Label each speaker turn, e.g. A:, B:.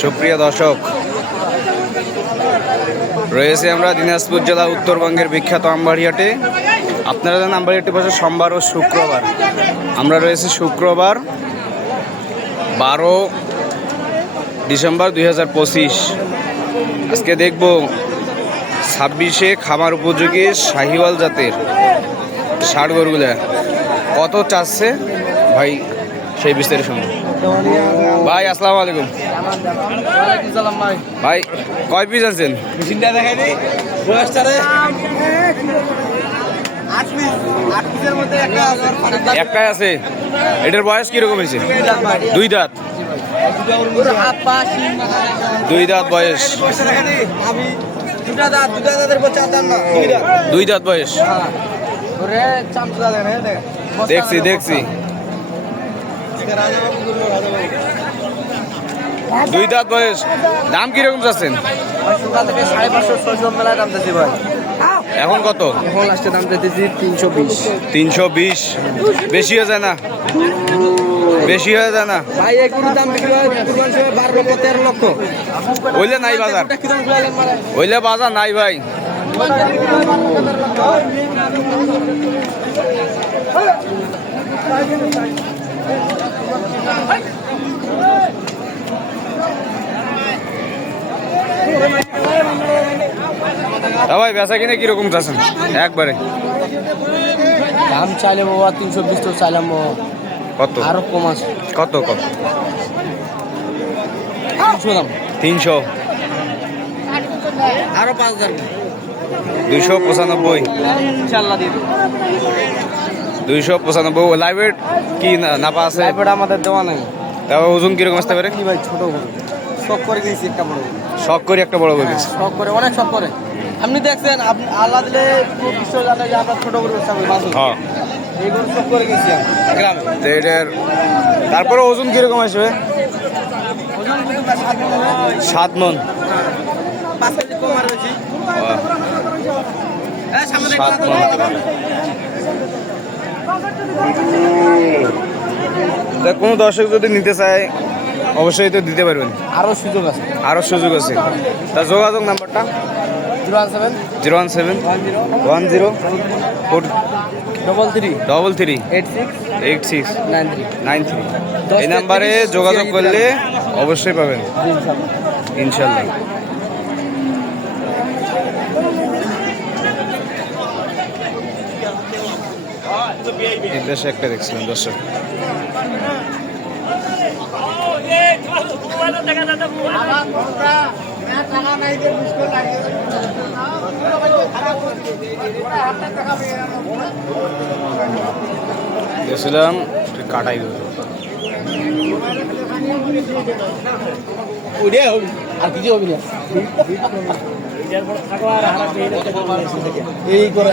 A: সুপ্রিয় দর্শক, রয়েছে আমরা দিনাজপুর জেলা উত্তরবঙ্গের বিখ্যাত আমবাড়িহাটে আপনারা জানেন আমবাড়িহাটে বসে সোমবার ও শুক্রবার। আমরা রয়েছি শুক্রবার বারো ডিসেম্বর দুই হাজার পঁচিশ। আজকে দেখব ছাব্বিশে খামার উপযোগী শাহিওয়াল জাতের ষাট গরুগুলা। কত চাচ্ছে? ভাই, সেই বিস্তারিত শুনুন। ভাই আসসালামু আলাইকুম। ভাই কয় পিস আছেন একটাই আছে। এটার বয়স কীরকম হয়েছে? দুই দাঁত দুই দাঁত। বয়স।
B: দিই। দাঁত
A: বয়স।
B: দেখেন
A: দেখছি দেখছি। দুই দাঁত বয়স। দাম কীরকম চাচ্ছেন? এখন কত?
B: এখন লাস্টে দাম দিতেছি তিনশো বিশ।
A: তিনশো বিশ বেশি হয়ে যায় না? বেশি হয়ে যায় না?
B: ভাই এই দাম বিক্রি হয় বারো লক্ষ তেরো লক্ষ
A: ওইলে নাই বাজার। ওইলে বাজার নাই ভাই। তা ভাই বেচা কিনে কীরকম চাচ্ছেন? একবারে।
B: দাম চাইলে বাবা তিনশো বিশ তো চাইলাম
A: কত?
B: আরও কম আছে।
A: কত কত?
B: তিনশো দাম।
A: তিনশো?
B: আরও পাঁচ হাজার।
A: দুইশো পঁচানব্বই।
B: ইনশাল্লাহ দিয়ে
A: দুইশো পঁচানব্বই। লাইভের কি না- নাপা আছে?
B: লাইফটা আমাদের দেওয়া নাই।
A: তারপর ওজন কীরকম আসতে পারে
B: কি ভাই ছোট শখ করে একটা বড়
A: শখ করে একটা বড় করে
B: শখ করে অনেক শখ করে। আপনি দেখছেন আপনি আল্লাহ দিলে বিশ্ব জানে যে আমরা ছোট ব্যবসা করি
A: হ্যাঁ।
B: করে
A: তারপরে ওজন কীরকম আসবে
B: সাত
A: মন সাত মন। তা কোনো দর্শক যদি নিতে চায় অবশ্যই তো দিতে পারবেন।
B: আরও সুযোগ আছে।
A: আরও সুযোগ আছে। তার যোগাযোগ নাম্বারটা?
B: Zero one seven.
A: Zero one
B: zero.
A: Four
B: double three.
A: Double three.
B: Eight six.
A: Eight six.
B: Nine three.
A: Nine three. এই নাম্বারে যোগাযোগ করলে অবশ্যই পাবেন। ইনশাল্লাহ। এই দেশে একটা দেখছিলাম দর্শক। দেখছিলাম কাটাই গেল
B: আর কিছু হবে না। এই করে।